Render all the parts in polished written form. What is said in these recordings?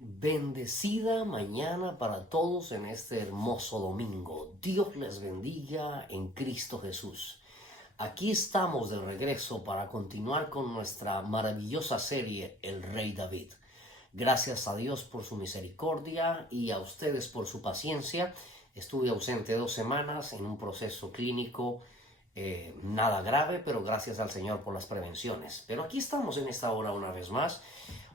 Bendecida mañana para todos en este hermoso domingo. Dios les bendiga en Cristo Jesús. Aquí estamos de regreso para continuar con nuestra maravillosa serie El Rey David. Gracias a Dios por su misericordia y a ustedes por su paciencia. Estuve ausente 2 semanas en un proceso clínico nada grave, pero gracias al Señor por las prevenciones. Pero aquí estamos en esta hora una vez más,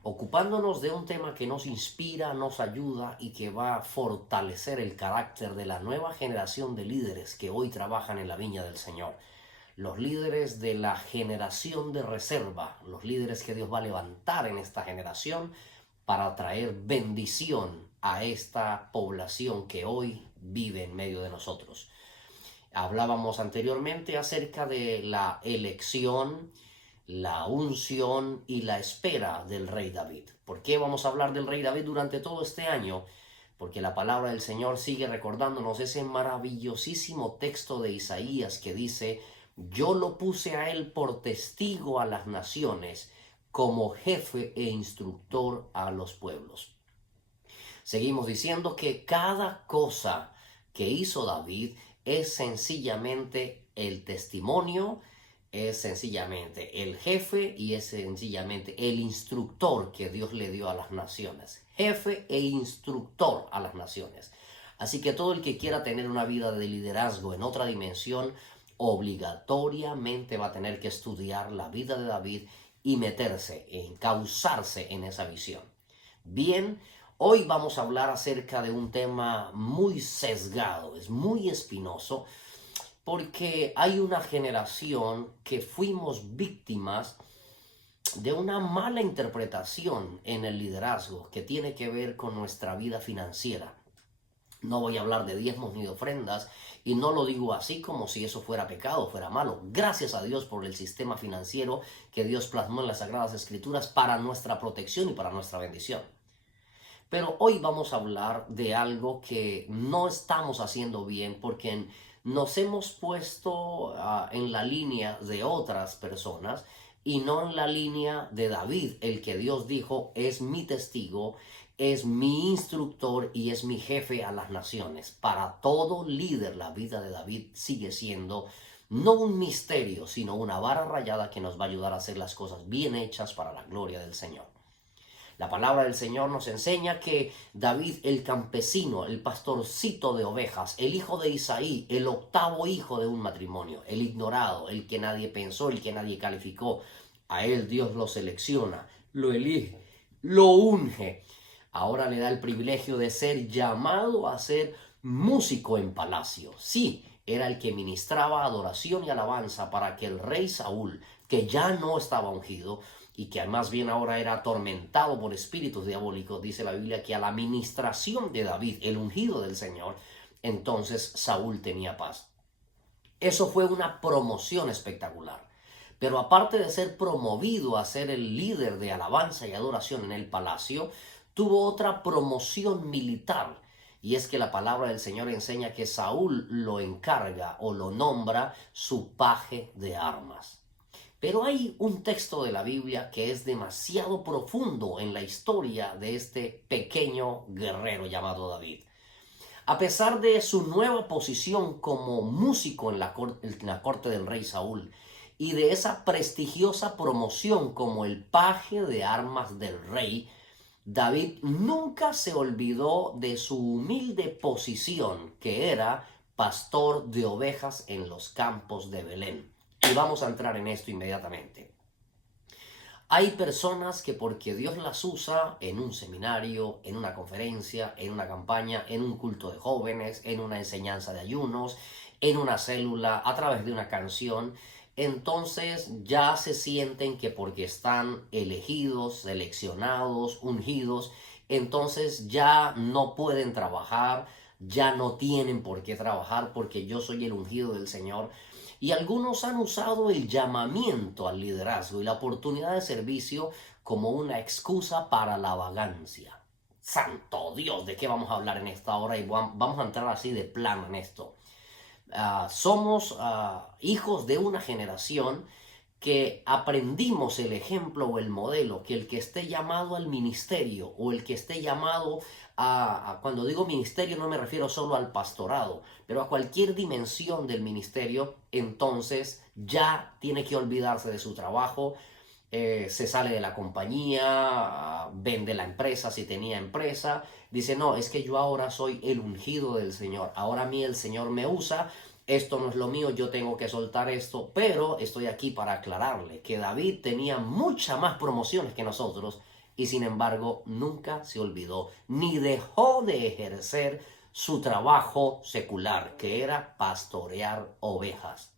ocupándonos de un tema que nos inspira, nos ayuda y que va a fortalecer el carácter de la nueva generación de líderes que hoy trabajan en la viña del Señor. Los líderes de la generación de reserva, los líderes que Dios va a levantar en esta generación para traer bendición a esta población que hoy vive en medio de nosotros. Hablábamos anteriormente acerca de la elección, la unción y la espera del rey David. ¿Por qué vamos a hablar del rey David durante todo este año? Porque la palabra del Señor sigue recordándonos ese maravillosísimo texto de Isaías que dice: yo lo puse a él por testigo a las naciones, como jefe e instructor a los pueblos. Seguimos diciendo que cada cosa que hizo David es sencillamente el testimonio, es sencillamente el jefe y es sencillamente el instructor que Dios le dio a las naciones. Jefe e instructor a las naciones. Así que todo el que quiera tener una vida de liderazgo en otra dimensión, obligatoriamente va a tener que estudiar la vida de David y meterse, encauzarse en esa visión. Bien, hoy vamos a hablar acerca de un tema muy sesgado, es muy espinoso, porque hay una generación que fuimos víctimas de una mala interpretación en el liderazgo que tiene que ver con nuestra vida financiera. No voy a hablar de diezmos ni de ofrendas, y no lo digo así como si eso fuera pecado, fuera malo. Gracias a Dios por el sistema financiero que Dios plasmó en las Sagradas Escrituras para nuestra protección y para nuestra bendición. Pero hoy vamos a hablar de algo que no estamos haciendo bien porque nos hemos puesto en la línea de otras personas y no en la línea de David, el que Dios dijo es mi testigo, es mi instructor y es mi jefe a las naciones. Para todo líder, la vida de David sigue siendo no un misterio, sino una vara rayada que nos va a ayudar a hacer las cosas bien hechas para la gloria del Señor. La palabra del Señor nos enseña que David, el campesino, el pastorcito de ovejas, el hijo de Isaí, el octavo hijo de un matrimonio, el ignorado, el que nadie pensó, el que nadie calificó, a él Dios lo selecciona, lo elige, lo unge. Ahora le da el privilegio de ser llamado a ser músico en palacio. Sí, era el que ministraba adoración y alabanza para que el rey Saúl, que ya no estaba ungido, y que más bien ahora era atormentado por espíritus diabólicos, dice la Biblia que a la ministración de David, el ungido del Señor, entonces Saúl tenía paz. Eso fue una promoción espectacular. Pero aparte de ser promovido a ser el líder de alabanza y adoración en el palacio, tuvo otra promoción militar. Y es que la palabra del Señor enseña que Saúl lo encarga o lo nombra su paje de armas. Pero hay un texto de la Biblia que es demasiado profundo en la historia de este pequeño guerrero llamado David. A pesar de su nueva posición como músico en la corte del rey Saúl y de esa prestigiosa promoción como el paje de armas del rey, David nunca se olvidó de su humilde posición, que era pastor de ovejas en los campos de Belén. Y vamos a entrar en esto inmediatamente. Hay personas que porque Dios las usa en un seminario, en una conferencia, en una campaña, en un culto de jóvenes, en una enseñanza de ayunos, en una célula, a través de una canción, entonces ya se sienten que porque están elegidos, seleccionados, ungidos, entonces ya no pueden trabajar, ya no tienen por qué trabajar porque yo soy el ungido del Señor. Y algunos han usado el llamamiento al liderazgo y la oportunidad de servicio como una excusa para la vagancia. Santo Dios, ¿de qué vamos a hablar en esta hora? Y vamos a entrar así de plano en esto. Somos hijos de una generación que aprendimos el ejemplo o el modelo, que el que esté llamado al ministerio o el que esté llamado cuando digo ministerio no me refiero solo al pastorado, pero a cualquier dimensión del ministerio, entonces ya tiene que olvidarse de su trabajo, se sale de la compañía, vende la empresa si tenía empresa, dice, no, es que yo ahora soy el ungido del Señor, ahora a mí el Señor me usa, esto no es lo mío, yo tengo que soltar esto, pero estoy aquí para aclararle que David tenía muchas más promociones que nosotros y sin embargo nunca se olvidó ni dejó de ejercer su trabajo secular, que era pastorear ovejas.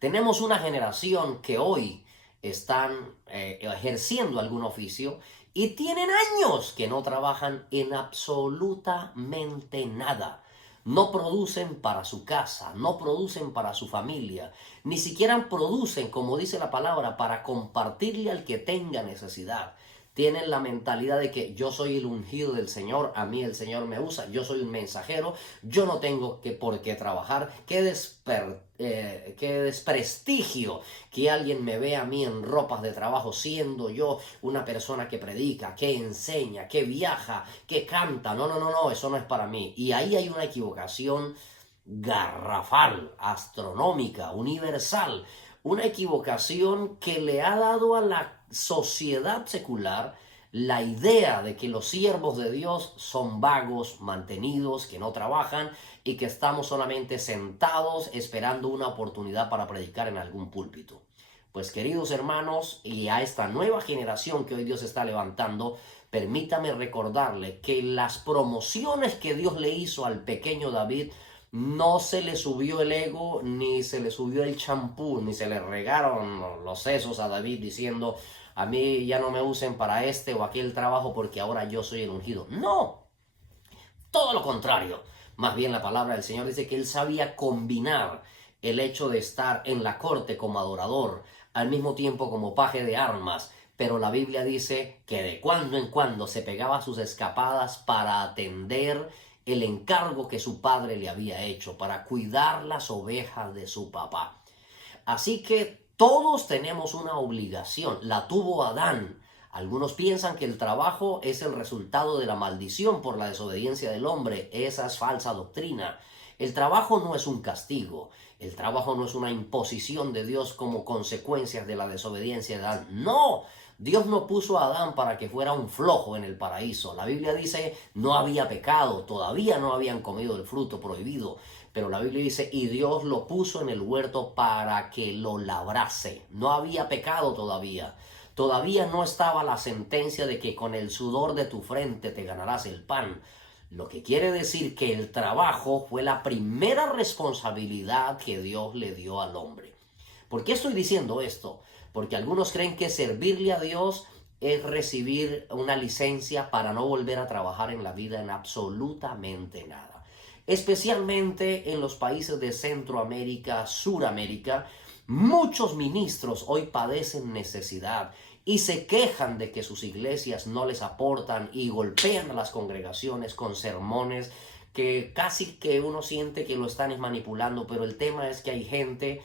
Tenemos una generación que hoy están ejerciendo algún oficio y tienen años que no trabajan en absolutamente nada. No producen para su casa, no producen para su familia, ni siquiera producen, como dice la palabra, para compartirle al que tenga necesidad. Tienen la mentalidad de que yo soy el ungido del Señor, a mí el Señor me usa, yo soy un mensajero, yo no tengo por qué trabajar. Qué desprestigio que alguien me vea a mí en ropas de trabajo siendo yo una persona que predica, que enseña, que viaja, que canta. No, eso no es para mí. Y ahí hay una equivocación garrafal, astronómica, universal. Una equivocación que le ha dado a la sociedad secular la idea de que los siervos de Dios son vagos, mantenidos, que no trabajan y que estamos solamente sentados esperando una oportunidad para predicar en algún púlpito. Pues queridos hermanos, y a esta nueva generación que hoy Dios está levantando, permítame recordarle que las promociones que Dios le hizo al pequeño David no se le subió el ego, ni se le subió el champú, ni se le regaron los sesos a David diciendo, a mí ya no me usen para este o aquel trabajo porque ahora yo soy el ungido. No, todo lo contrario. Más bien la palabra del Señor dice que él sabía combinar el hecho de estar en la corte como adorador, al mismo tiempo como paje de armas, pero la Biblia dice que de cuando en cuando se pegaba sus escapadas para atender el encargo que su padre le había hecho, para cuidar las ovejas de su papá. Así que todos tenemos una obligación, la tuvo Adán. Algunos piensan que el trabajo es el resultado de la maldición por la desobediencia del hombre. Esa es falsa doctrina. El trabajo no es un castigo. El trabajo no es una imposición de Dios como consecuencia de la desobediencia de Adán. No, Dios no puso a Adán para que fuera un flojo en el paraíso. La Biblia dice, no había pecado, todavía no habían comido el fruto prohibido. Pero la Biblia dice, y Dios lo puso en el huerto para que lo labrase. No había pecado todavía. Todavía no estaba la sentencia de que con el sudor de tu frente te ganarás el pan. Lo que quiere decir que el trabajo fue la primera responsabilidad que Dios le dio al hombre. ¿Por qué estoy diciendo esto? Porque algunos creen que servirle a Dios es recibir una licencia para no volver a trabajar en la vida en absolutamente nada. Especialmente en los países de Centroamérica, Suramérica, muchos ministros hoy padecen necesidad y se quejan de que sus iglesias no les aportan y golpean a las congregaciones con sermones que casi que uno siente que lo están manipulando, pero el tema es que hay gente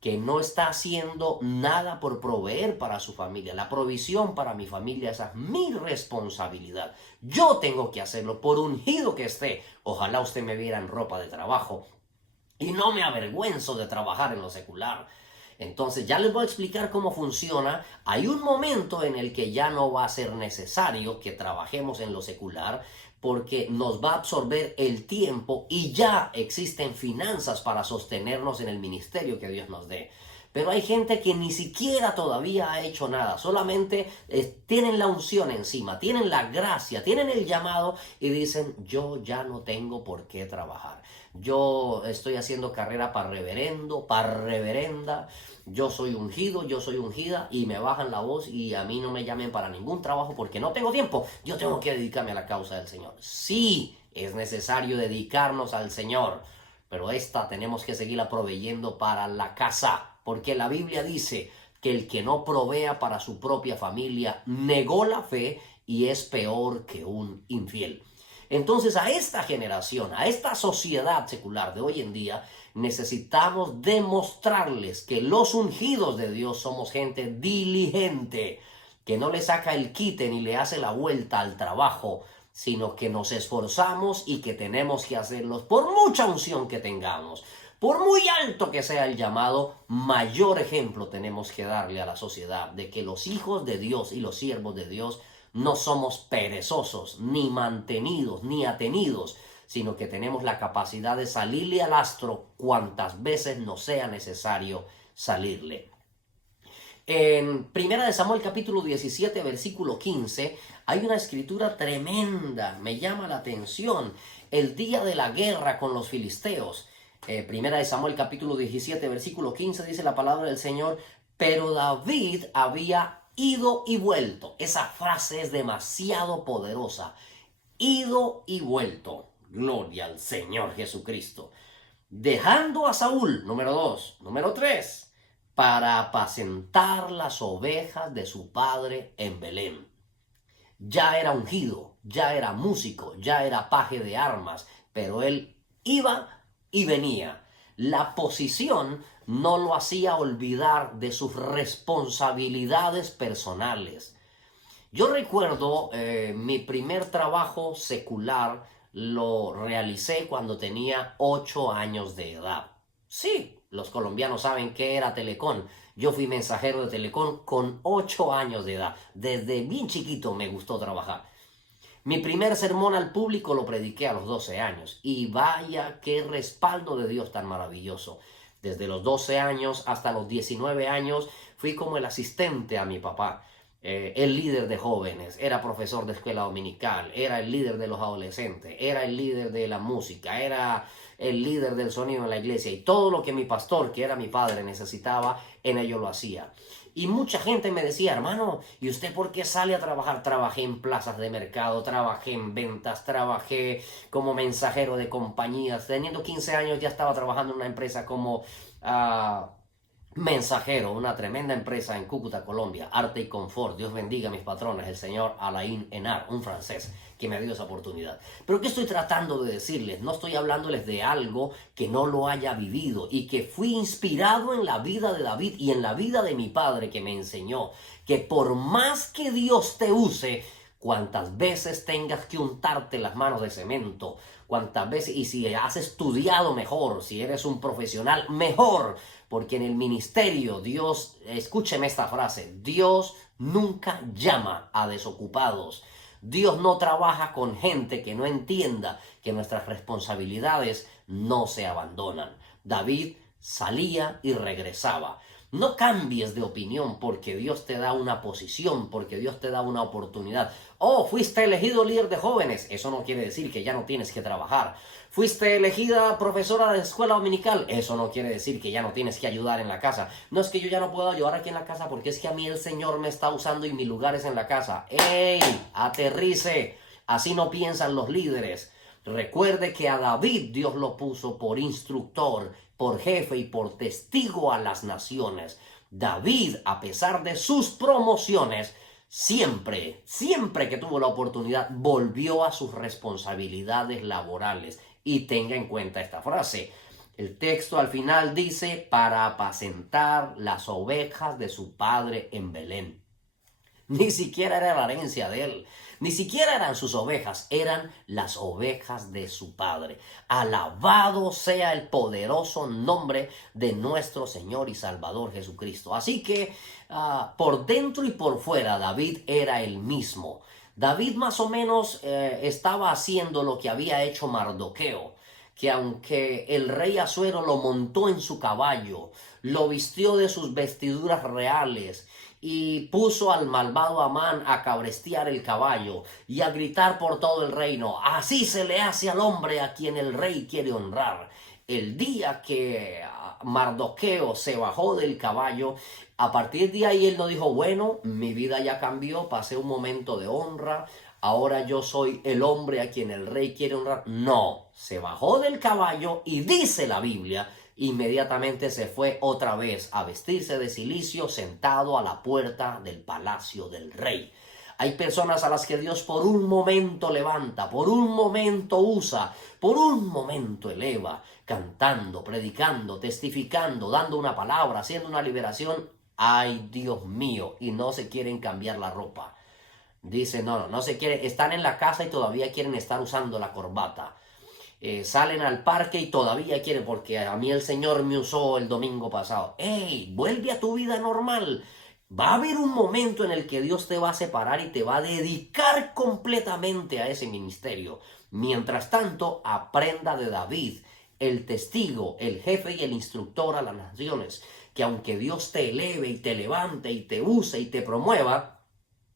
que no está haciendo nada por proveer para su familia. La provisión para mi familia, esa es mi responsabilidad. Yo tengo que hacerlo por ungido que esté. Ojalá usted me viera en ropa de trabajo. Y no me avergüenzo de trabajar en lo secular. Entonces ya les voy a explicar cómo funciona. Hay un momento en el que ya no va a ser necesario que trabajemos en lo secular porque nos va a absorber el tiempo y ya existen finanzas para sostenernos en el ministerio que Dios nos dé. Pero hay gente que ni siquiera todavía ha hecho nada, solamente tienen la unción encima, tienen la gracia, tienen el llamado y dicen, yo ya no tengo por qué trabajar. Yo estoy haciendo carrera para reverendo, para reverenda, yo soy ungido, yo soy ungida y me bajan la voz y a mí no me llamen para ningún trabajo porque no tengo tiempo, yo tengo que dedicarme a la causa del Señor. Sí, es necesario dedicarnos al Señor, pero esta tenemos que seguirla proveyendo para la casa. Porque la Biblia dice que el que no provea para su propia familia negó la fe y es peor que un infiel. Entonces a esta generación, a esta sociedad secular de hoy en día, necesitamos demostrarles que los ungidos de Dios somos gente diligente, que no le saca el quite ni le hace la vuelta al trabajo, sino que nos esforzamos y que tenemos que hacerlos por mucha unción que tengamos. Por muy alto que sea el llamado, mayor ejemplo tenemos que darle a la sociedad de que los hijos de Dios y los siervos de Dios no somos perezosos, ni mantenidos, ni atenidos, sino que tenemos la capacidad de salirle al astro cuantas veces nos sea necesario salirle. En 1 Samuel capítulo 17, versículo 15, hay una escritura tremenda, me llama la atención. El día de la guerra con los filisteos. 1 Samuel capítulo 17, versículo 15, dice la palabra del Señor, pero David había ido y vuelto. Esa frase es demasiado poderosa. Ido y vuelto. Gloria al Señor Jesucristo. Dejando a Saúl, número 2. Número 3. Para apacentar las ovejas de su padre en Belén. Ya era ungido, ya era músico, ya era paje de armas, pero él iba y venía. La posición no lo hacía olvidar de sus responsabilidades personales. Yo recuerdo mi primer trabajo secular lo realicé cuando tenía 8 años de edad. Sí, los colombianos saben qué era Telecom. Yo fui mensajero de Telecom con 8 años de edad. Desde bien chiquito me gustó trabajar. Mi primer sermón al público lo prediqué a los 12 años. Y vaya qué respaldo de Dios tan maravilloso. Desde los 12 años hasta los 19 años fui como el asistente a mi papá. El líder de jóvenes, era profesor de escuela dominical, era el líder de los adolescentes, era el líder de la música, era el líder del sonido en la iglesia, y todo lo que mi pastor, que era mi padre, necesitaba, en ello lo hacía. Y mucha gente me decía, hermano, ¿y usted por qué sale a trabajar? Trabajé en plazas de mercado, trabajé en ventas, trabajé como mensajero de compañías. Teniendo 15 años ya estaba trabajando en una empresa como mensajero, una tremenda empresa en Cúcuta, Colombia, Arte y Confort. Dios bendiga a mis patrones, el señor Alain Henar, un francés que me dio esa oportunidad. Pero ¿qué estoy tratando de decirles? No estoy hablándoles de algo que no lo haya vivido y que fui inspirado en la vida de David y en la vida de mi padre, que me enseñó que por más que Dios te use, cuantas veces tengas que untarte las manos de cemento, cuantas veces, y si has estudiado mejor, si eres un profesional, mejor, porque en el ministerio Dios, escúcheme esta frase, Dios nunca llama a desocupados. Dios no trabaja con gente que no entienda que nuestras responsabilidades no se abandonan. David salía y regresaba. No cambies de opinión porque Dios te da una posición, porque Dios te da una oportunidad. Oh, fuiste elegido líder de jóvenes. Eso no quiere decir que ya no tienes que trabajar. Fuiste elegida profesora de escuela dominical. Eso no quiere decir que ya no tienes que ayudar en la casa. No es que yo ya no puedo ayudar aquí en la casa porque es que a mí el Señor me está usando y mi lugar es en la casa. ¡Ey! Aterrice. Así no piensan los líderes. Recuerde que a David Dios lo puso por instructor, por jefe y por testigo a las naciones. David, a pesar de sus promociones, siempre que tuvo la oportunidad, volvió a sus responsabilidades laborales. Y tenga en cuenta esta frase. El texto al final dice, para apacentar las ovejas de su padre en Belén. Ni siquiera era la herencia de él. Ni siquiera eran sus ovejas, eran las ovejas de su padre. Alabado sea el poderoso nombre de nuestro Señor y Salvador Jesucristo. Así que por dentro y por fuera David era el mismo. David más o menos estaba haciendo lo que había hecho Mardoqueo, que aunque el rey Asuero lo montó en su caballo, lo vistió de sus vestiduras reales y puso al malvado Amán a cabrestear el caballo y a gritar por todo el reino, así se le hace al hombre a quien el rey quiere honrar. El día que Mardoqueo se bajó del caballo, a partir de ahí él no dijo, bueno, mi vida ya cambió, pasé un momento de honra, ahora yo soy el hombre a quien el rey quiere honrar. No, se bajó del caballo y dice la Biblia, inmediatamente se fue otra vez a vestirse de cilicio sentado a la puerta del palacio del rey. Hay personas a las que Dios por un momento levanta, por un momento usa, por un momento eleva, cantando, predicando, testificando, dando una palabra, haciendo una liberación. Ay, Dios mío, y no se quieren cambiar la ropa. Dice, no se quieren, están en la casa y todavía quieren estar usando la corbata. Salen al parque y todavía quieren, porque a mí el Señor me usó el domingo pasado. ¡Ey! Vuelve a tu vida normal. Va a haber un momento en el que Dios te va a separar y te va a dedicar completamente a ese ministerio. Mientras tanto, aprenda de David, el testigo, el jefe y el instructor a las naciones, que aunque Dios te eleve y te levante y te use y te promueva,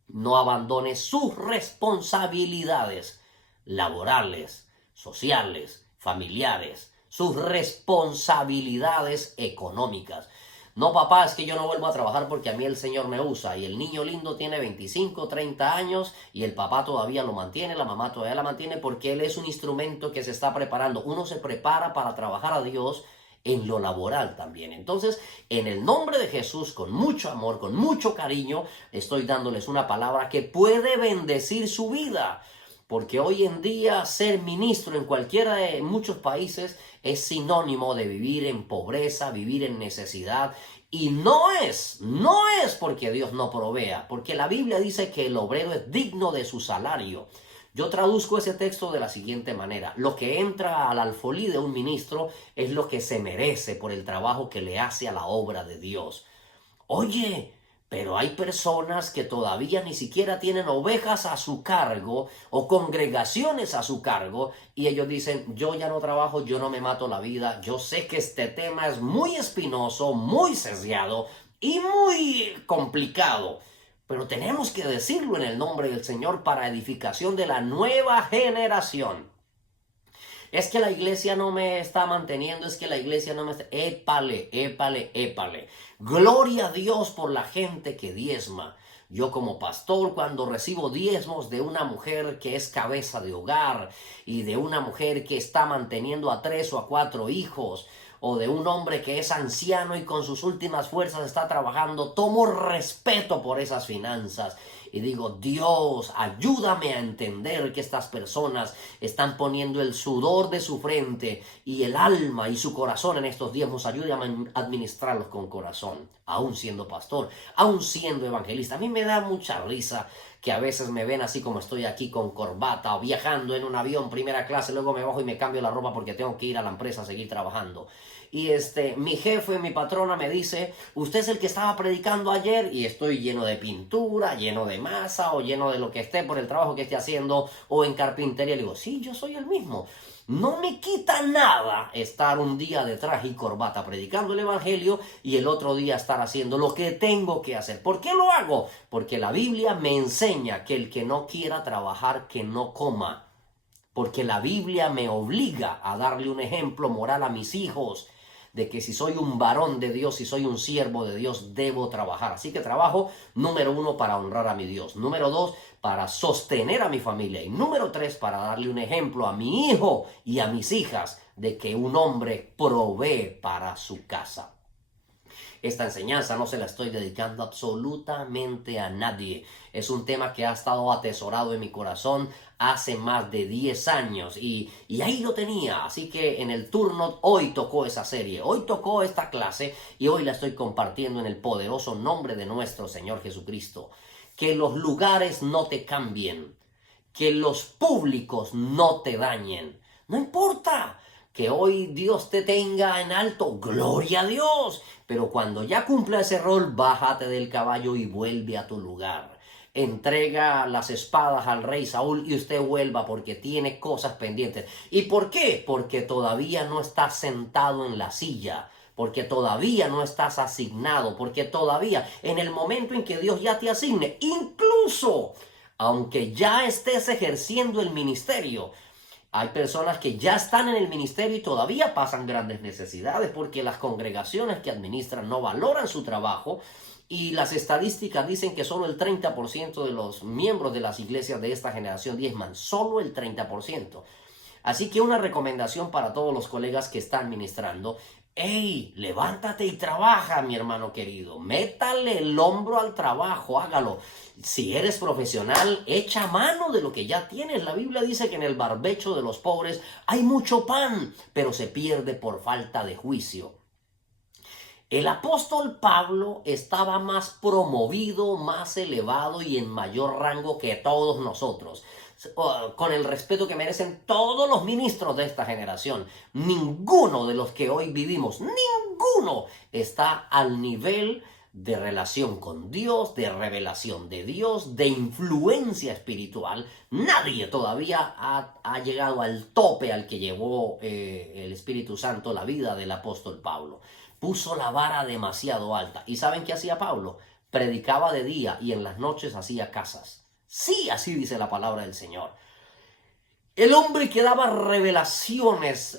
no abandones sus responsabilidades laborales, sociales, familiares, sus responsabilidades económicas. No, papá, es que yo no vuelvo a trabajar porque a mí el Señor me usa y el niño lindo tiene 25, 30 años y el papá todavía lo mantiene, la mamá todavía la mantiene porque él es un instrumento que se está preparando. Uno se prepara para trabajar a Dios en lo laboral también. Entonces, en el nombre de Jesús, con mucho amor, con mucho cariño, estoy dándoles una palabra que puede bendecir su vida. Porque hoy en día ser ministro en cualquiera de muchos países es sinónimo de vivir en pobreza, vivir en necesidad. Y no es porque Dios no provea, porque la Biblia dice que el obrero es digno de su salario. Yo traduzco ese texto de la siguiente manera. Lo que entra al alfolí de un ministro es lo que se merece por el trabajo que le hace a la obra de Dios. Oye, pero hay personas que todavía ni siquiera tienen ovejas a su cargo o congregaciones a su cargo y ellos dicen, yo ya no trabajo, yo no me mato la vida. Yo sé que este tema es muy espinoso, muy sesgado y muy complicado, pero tenemos que decirlo en el nombre del Señor para edificación de la nueva generación. Es que la iglesia no me está manteniendo, es que la iglesia no me está... Épale. Gloria a Dios por la gente que diezma. Yo como pastor, cuando recibo diezmos de una mujer que es cabeza de hogar y de una mujer que está manteniendo a 3 o a 4 hijos, o de un hombre que es anciano y con sus últimas fuerzas está trabajando, tomo respeto por esas finanzas y digo, Dios, ayúdame a entender que estas personas están poniendo el sudor de su frente y el alma y su corazón en estos diezmos. Ayúdame a administrarlos con corazón, aún siendo pastor, aún siendo evangelista. A mí me da mucha risa que a veces me ven así como estoy aquí con corbata o viajando en un avión primera clase, luego me bajo y me cambio la ropa porque tengo que ir a la empresa a seguir trabajando. Y mi jefe, mi patrona me dice, usted es el que estaba predicando ayer, y estoy lleno de pintura, lleno de masa o lleno de lo que esté por el trabajo que esté haciendo o en carpintería. Le digo, sí, yo soy el mismo. No me quita nada estar un día de traje y corbata predicando el evangelio y el otro día estar haciendo lo que tengo que hacer. ¿Por qué lo hago? Porque la Biblia me enseña que el que no quiera trabajar, que no coma. Porque la Biblia me obliga a darle un ejemplo moral a mis hijos de que si soy un varón de Dios, si soy un siervo de Dios, debo trabajar. Así que trabajo, número 1, para honrar a mi Dios. Número 2, para sostener a mi familia. Y número 3, para darle un ejemplo a mi hijo y a mis hijas de que un hombre provee para su casa. Esta enseñanza no se la estoy dedicando absolutamente a nadie. Es un tema que ha estado atesorado en mi corazón hace más de 10 años y ahí lo tenía. Así que en el turno hoy tocó esa serie, hoy tocó esta clase y hoy la estoy compartiendo en el poderoso nombre de nuestro Señor Jesucristo. Que los lugares no te cambien, que los públicos no te dañen. No importa que hoy Dios te tenga en alto, gloria a Dios. Pero cuando ya cumpla ese rol, bájate del caballo y vuelve a tu lugar. Entrega las espadas al rey Saúl y usted vuelva porque tiene cosas pendientes. ¿Y por qué? Porque todavía no estás sentado en la silla. Porque todavía no estás asignado. Porque todavía en el momento en que Dios ya te asigne, incluso aunque ya estés ejerciendo el ministerio, hay personas que ya están en el ministerio y todavía pasan grandes necesidades porque las congregaciones que administran no valoran su trabajo y las estadísticas dicen que solo el 30% de los miembros de las iglesias de esta generación diezman, solo el 30%. Así que una recomendación para todos los colegas que están ministrando, ¡Ey! Levántate y trabaja, mi hermano querido. Métale el hombro al trabajo, hágalo. Si eres profesional, echa mano de lo que ya tienes. La Biblia dice que en el barbecho de los pobres hay mucho pan, pero se pierde por falta de juicio. El apóstol Pablo estaba más promovido, más elevado y en mayor rango que todos nosotros, con el respeto que merecen todos los ministros de esta generación. Ninguno de los que hoy vivimos, ninguno está al nivel de relación con Dios, de revelación de Dios, de influencia espiritual. Nadie todavía ha llegado al tope al que llevó el Espíritu Santo la vida del apóstol Pablo. Puso la vara demasiado alta. ¿Y saben qué hacía Pablo? Predicaba de día y en las noches hacía casas. Sí, así dice la palabra del Señor. El hombre que daba revelaciones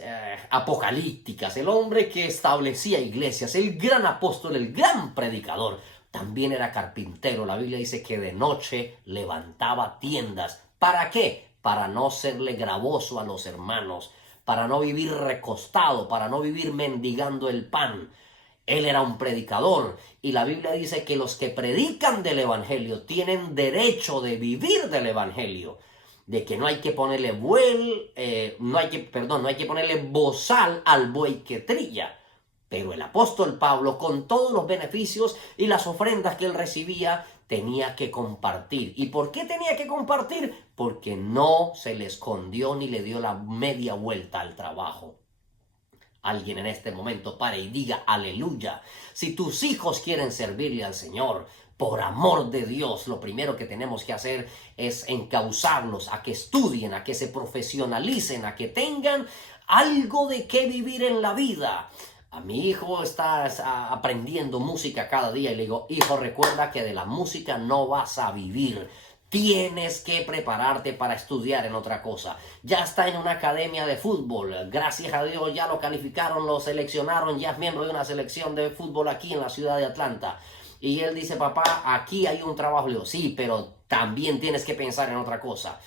apocalípticas, el hombre que establecía iglesias, el gran apóstol, el gran predicador, también era carpintero. La Biblia dice que de noche levantaba tiendas. ¿Para qué? Para no serle gravoso a los hermanos, para no vivir recostado, para no vivir mendigando el pan. Él era un predicador y la Biblia dice que los que predican del evangelio tienen derecho de vivir del evangelio, de que no hay que ponerle no hay que ponerle bozal al buey que trilla. Pero el apóstol Pablo, con todos los beneficios y las ofrendas que él recibía, tenía que compartir. ¿Y por qué tenía que compartir? Porque no se le escondió ni le dio la media vuelta al trabajo. Alguien en este momento pare y diga aleluya. Si tus hijos quieren servirle al Señor, por amor de Dios, lo primero que tenemos que hacer es encauzarlos a que estudien, a que se profesionalicen, a que tengan algo de qué vivir en la vida. A mi hijo está aprendiendo música cada día y le digo, hijo, recuerda que de la música no vas a vivir. Tienes que prepararte para estudiar en otra cosa. Ya está en una academia de fútbol. Gracias a Dios ya lo calificaron, lo seleccionaron, ya es miembro de una selección de fútbol aquí en la ciudad de Atlanta. Y él dice, papá, aquí hay un trabajo. Le digo, sí, pero también tienes que pensar en otra cosa.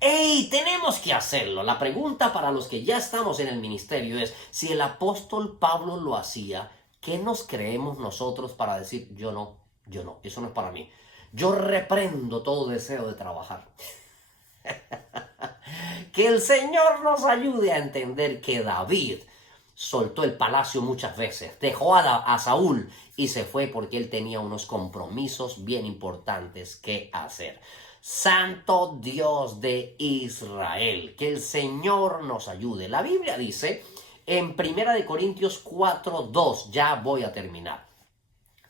¡Ey! Tenemos que hacerlo. La pregunta para los que ya estamos en el ministerio es, si el apóstol Pablo lo hacía, ¿qué nos creemos nosotros para decir, yo no, eso no es para mí? Yo reprendo todo deseo de trabajar. Que el Señor nos ayude a entender que David soltó el palacio muchas veces, dejó a Saúl y se fue porque él tenía unos compromisos bien importantes que hacer. Santo Dios de Israel, que el Señor nos ayude. La Biblia dice en 1 Corintios 4:2, ya voy a terminar.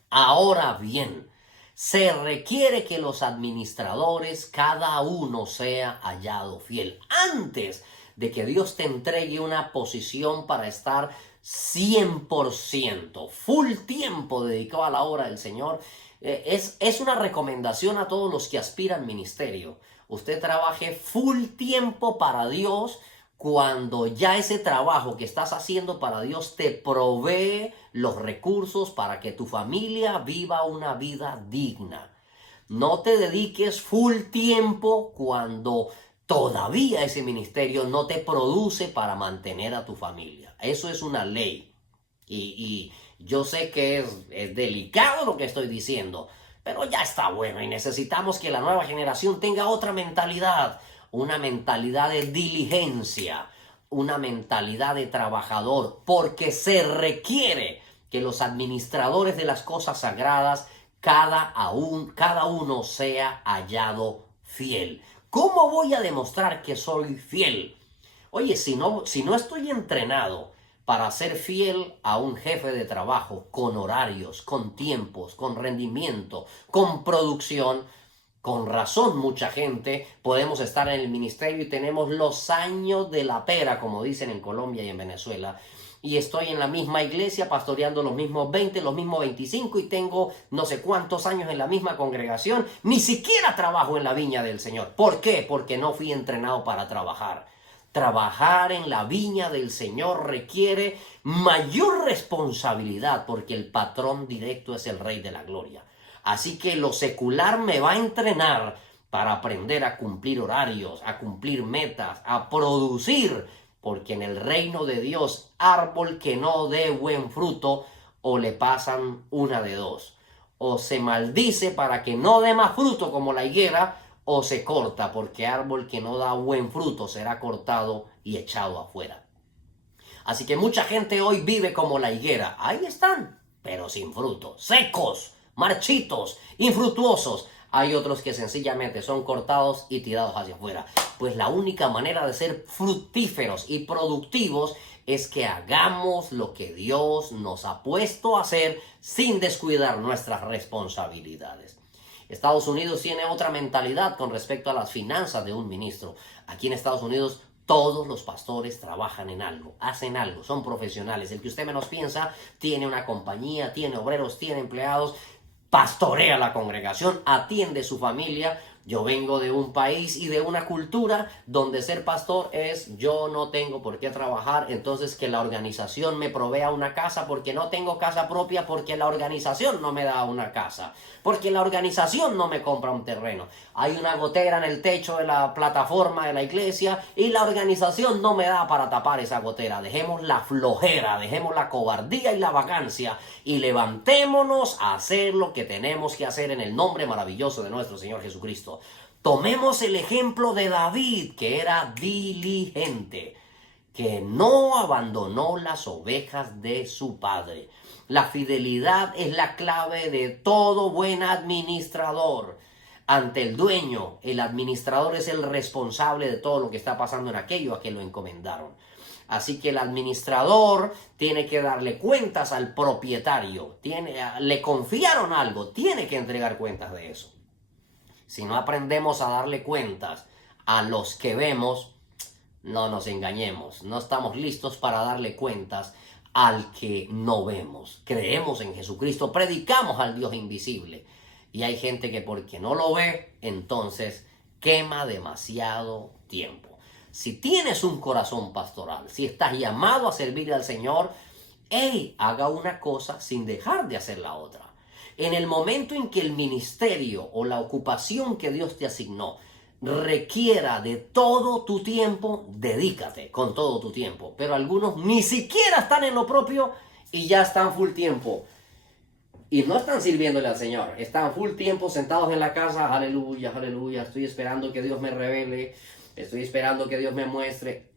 Ahora bien, se requiere que los administradores, cada uno sea hallado fiel. Antes de que Dios te entregue una posición para estar 100%, full tiempo dedicado a la obra del Señor, es una recomendación a todos los que aspiran ministerio. Usted trabaje full tiempo para Dios cuando ya ese trabajo que estás haciendo para Dios te provee los recursos para que tu familia viva una vida digna. No te dediques full tiempo cuando todavía ese ministerio no te produce para mantener a tu familia. Eso es una ley. Y yo sé que es delicado lo que estoy diciendo, pero ya está bueno y necesitamos que la nueva generación tenga otra mentalidad, una mentalidad de diligencia, una mentalidad de trabajador, porque se requiere que los administradores de las cosas sagradas, cada uno sea hallado fiel. ¿Cómo voy a demostrar que soy fiel? Oye, si no estoy entrenado para ser fiel a un jefe de trabajo con horarios, con tiempos, con rendimiento, con producción, con razón mucha gente podemos estar en el ministerio y tenemos los años de la pera, como dicen en Colombia y en Venezuela, y estoy en la misma iglesia pastoreando los mismos 20, los mismos 25 y tengo no sé cuántos años en la misma congregación, ni siquiera trabajo en la viña del Señor. ¿Por qué? Porque no fui entrenado para trabajar. Trabajar en la viña del Señor requiere mayor responsabilidad porque el patrón directo es el Rey de la Gloria. Así que lo secular me va a entrenar para aprender a cumplir horarios, a cumplir metas, a producir porque en el reino de Dios, árbol que no dé buen fruto, o le pasan una de dos: o se maldice para que no dé más fruto como la higuera, o se corta, porque árbol que no da buen fruto será cortado y echado afuera. Así que mucha gente hoy vive como la higuera. Ahí están, pero sin fruto, secos, marchitos, infructuosos. Hay otros que sencillamente son cortados y tirados hacia afuera. Pues la única manera de ser fructíferos y productivos es que hagamos lo que Dios nos ha puesto a hacer sin descuidar nuestras responsabilidades. Estados Unidos tiene otra mentalidad con respecto a las finanzas de un ministro. Aquí en Estados Unidos todos los pastores trabajan en algo, hacen algo, son profesionales. El que usted menos piensa tiene una compañía, tiene obreros, tiene empleados, pastorea la congregación, atiende su familia. Yo vengo de un país y de una cultura donde ser pastor es: yo no tengo por qué trabajar, entonces que la organización me provea una casa, porque no tengo casa propia, porque la organización no me da una casa, porque la organización no me compra un terreno. Hay una gotera en el techo de la plataforma de la iglesia y la organización no me da para tapar esa gotera. Dejemos la flojera, dejemos la cobardía y la vacancia y levantémonos a hacer lo que tenemos que hacer en el nombre maravilloso de nuestro Señor Jesucristo. Tomemos el ejemplo de David, que era diligente, que no abandonó las ovejas de su padre. La fidelidad es la clave de todo buen administrador. Ante el dueño, el administrador es el responsable de todo lo que está pasando en aquello a que lo encomendaron. Así que el administrador tiene que darle cuentas al propietario. Le confiaron algo, tiene que entregar cuentas de eso. Si no aprendemos a darle cuentas a los que vemos, no nos engañemos. No estamos listos para darle cuentas al que no vemos. Creemos en Jesucristo, predicamos al Dios invisible. Y hay gente que porque no lo ve, entonces quema demasiado tiempo. Si tienes un corazón pastoral, si estás llamado a servir al Señor, haga una cosa sin dejar de hacer la otra. En el momento en que el ministerio o la ocupación que Dios te asignó requiera de todo tu tiempo, dedícate con todo tu tiempo. Pero algunos ni siquiera están en lo propio y ya están full tiempo. Y no están sirviéndole al Señor. Están full tiempo sentados en la casa. Aleluya, aleluya. Estoy esperando que Dios me revele. Estoy esperando que Dios me muestre.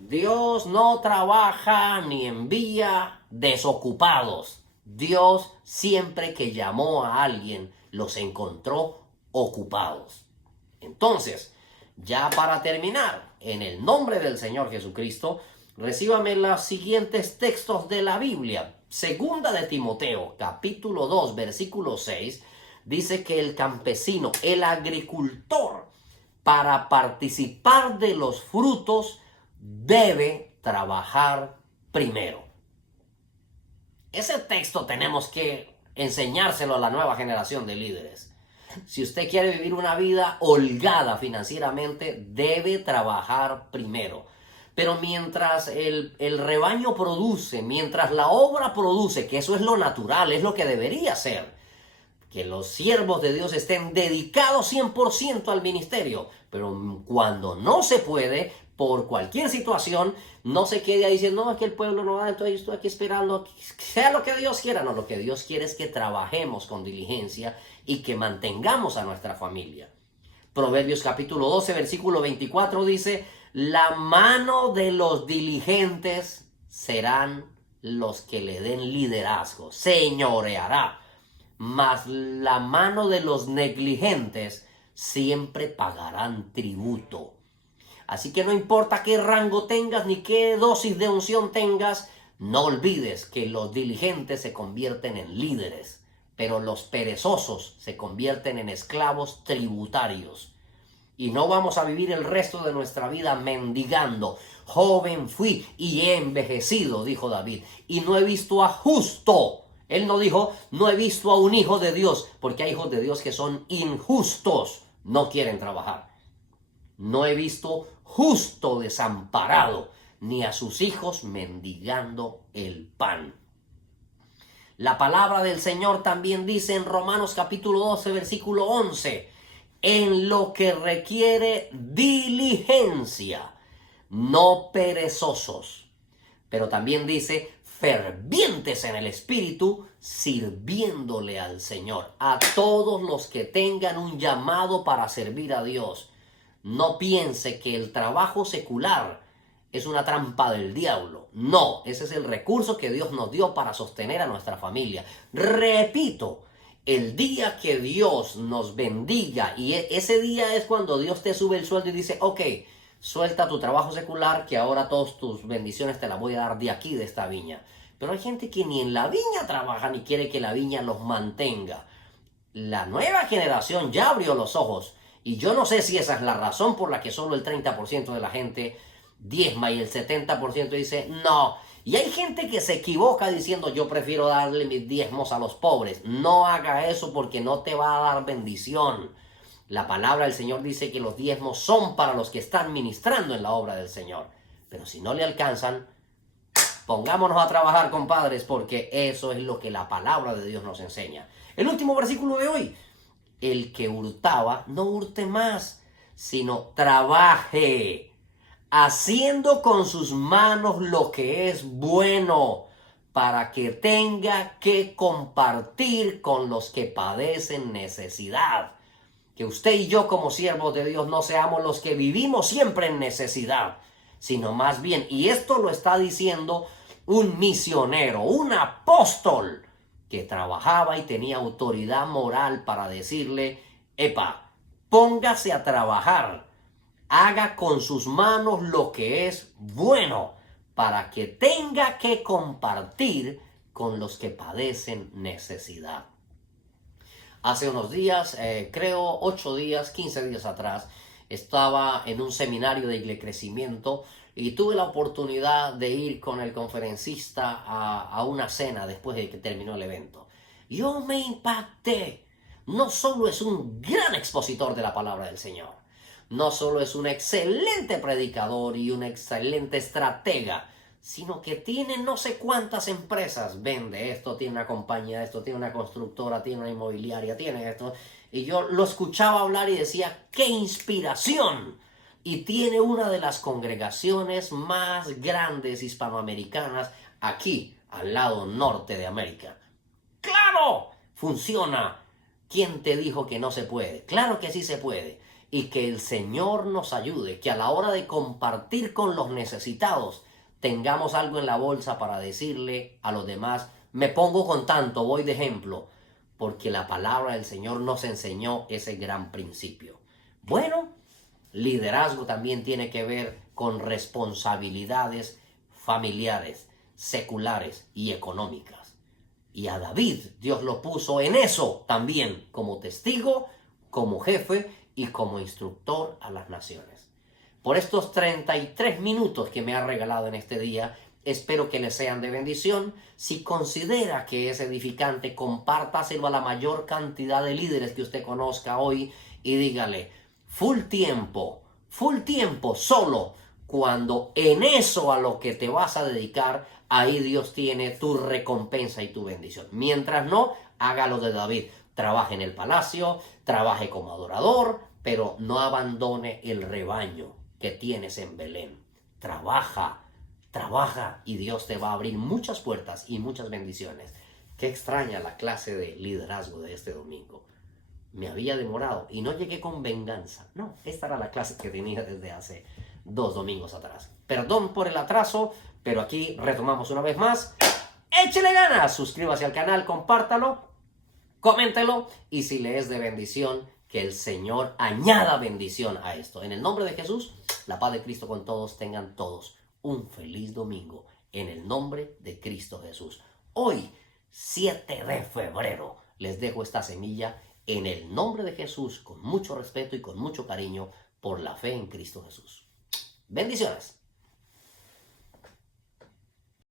Dios no trabaja ni envía desocupados. Dios, siempre que llamó a alguien, los encontró ocupados. Entonces, ya para terminar, en el nombre del Señor Jesucristo, recíbame los siguientes textos de la Biblia. Segunda de Timoteo, capítulo 2, versículo 6, dice que el campesino, el agricultor, para participar de los frutos, debe trabajar primero. Ese texto tenemos que enseñárselo a la nueva generación de líderes. Si usted quiere vivir una vida holgada financieramente, debe trabajar primero. Pero mientras el rebaño produce, mientras la obra produce, que eso es lo natural, es lo que debería ser, que los siervos de Dios estén dedicados 100% al ministerio. Pero cuando no se puede, por cualquier situación, no se quede ahí diciendo: no, es que el pueblo no da, entonces estoy aquí esperando, sea lo que Dios quiera. No, lo que Dios quiere es que trabajemos con diligencia y que mantengamos a nuestra familia. Proverbios capítulo 12, versículo 24 dice: la mano de los diligentes serán los que le den liderazgo, señoreará, mas la mano de los negligentes siempre pagarán tributo. Así que no importa qué rango tengas ni qué dosis de unción tengas, no olvides que los diligentes se convierten en líderes, pero los perezosos se convierten en esclavos tributarios. Y no vamos a vivir el resto de nuestra vida mendigando. Joven fui y he envejecido, dijo David, y no he visto a justo. Él no dijo: no he visto a un hijo de Dios, porque hay hijos de Dios que son injustos, no quieren trabajar. No he visto justo desamparado, ni a sus hijos mendigando el pan. La palabra del Señor también dice en Romanos capítulo 12, versículo 11, en lo que requiere diligencia, no perezosos. Pero también dice, fervientes en el espíritu, sirviéndole al Señor. A todos los que tengan un llamado para servir a Dios, no piense que el trabajo secular es una trampa del diablo. No, ese es el recurso que Dios nos dio para sostener a nuestra familia. Repito, el día que Dios nos bendiga, y ese día es cuando Dios te sube el sueldo y dice, ok, suelta tu trabajo secular, que ahora todas tus bendiciones te las voy a dar de aquí, de esta viña. Pero hay gente que ni en la viña trabaja ni quiere que la viña los mantenga. La nueva generación ya abrió los ojos. Y yo no sé si esa es la razón por la que solo el 30% de la gente diezma y el 70% dice no. Y hay gente que se equivoca diciendo yo prefiero darle mis diezmos a los pobres. No haga eso porque no te va a dar bendición. La palabra del Señor dice que los diezmos son para los que están ministrando en la obra del Señor. Pero si no le alcanzan, pongámonos a trabajar, compadres, porque eso es lo que la palabra de Dios nos enseña. El último versículo de hoy. El que hurtaba, no hurte más, sino trabaje, haciendo con sus manos lo que es bueno, para que tenga que compartir con los que padecen necesidad. Que usted y yo como siervos de Dios no seamos los que vivimos siempre en necesidad, sino más bien, y esto lo está diciendo un misionero, un apóstol, que trabajaba y tenía autoridad moral para decirle, epa, póngase a trabajar, haga con sus manos lo que es bueno, para que tenga que compartir con los que padecen necesidad. Hace unos días, creo 8 días, 15 días atrás, estaba en un seminario de crecimiento y tuve la oportunidad de ir con el conferencista a una cena después de que terminó el evento. Yo me impacté. No solo es un gran expositor de la palabra del Señor, no solo es un excelente predicador y un excelente estratega, sino que tiene no sé cuántas empresas, vende esto, tiene una compañía de esto, tiene una constructora, tiene una inmobiliaria, tiene esto. Y yo lo escuchaba hablar y decía, ¡qué inspiración! Y tiene una de las congregaciones más grandes hispanoamericanas aquí, al lado norte de América. ¡Claro! Funciona. ¿Quién te dijo que no se puede? Claro que sí se puede. Y que el Señor nos ayude, que a la hora de compartir con los necesitados, tengamos algo en la bolsa para decirle a los demás, me pongo con tanto, voy de ejemplo, porque la palabra del Señor nos enseñó ese gran principio. Bueno, liderazgo también tiene que ver con responsabilidades familiares, seculares y económicas. Y a David Dios lo puso en eso también, como testigo, como jefe y como instructor a las naciones. Por estos 33 minutos que me ha regalado en este día, espero que les sean de bendición. Si considera que es edificante, compártaselo a la mayor cantidad de líderes que usted conozca hoy y dígale, full tiempo, solo cuando en eso a lo que te vas a dedicar, ahí Dios tiene tu recompensa y tu bendición. Mientras no, hágalo de David. Trabaje en el palacio, trabaje como adorador, pero no abandone el rebaño que tienes en Belén. Trabaja y Dios te va a abrir muchas puertas y muchas bendiciones. Qué extraña la clase de liderazgo de este domingo. Me había demorado y no llegué con venganza. No, esta era la clase que tenía desde hace 2 domingos atrás. Perdón por el atraso, pero aquí retomamos una vez más. ¡Échele ganas! Suscríbase al canal, compártalo, coméntelo y si le es de bendición, que el Señor añada bendición a esto. En el nombre de Jesús, la paz de Cristo con todos. Tengan todos un feliz domingo en el nombre de Cristo Jesús. Hoy, 7 de febrero, les dejo esta semilla en el nombre de Jesús con mucho respeto y con mucho cariño por la fe en Cristo Jesús. Bendiciones.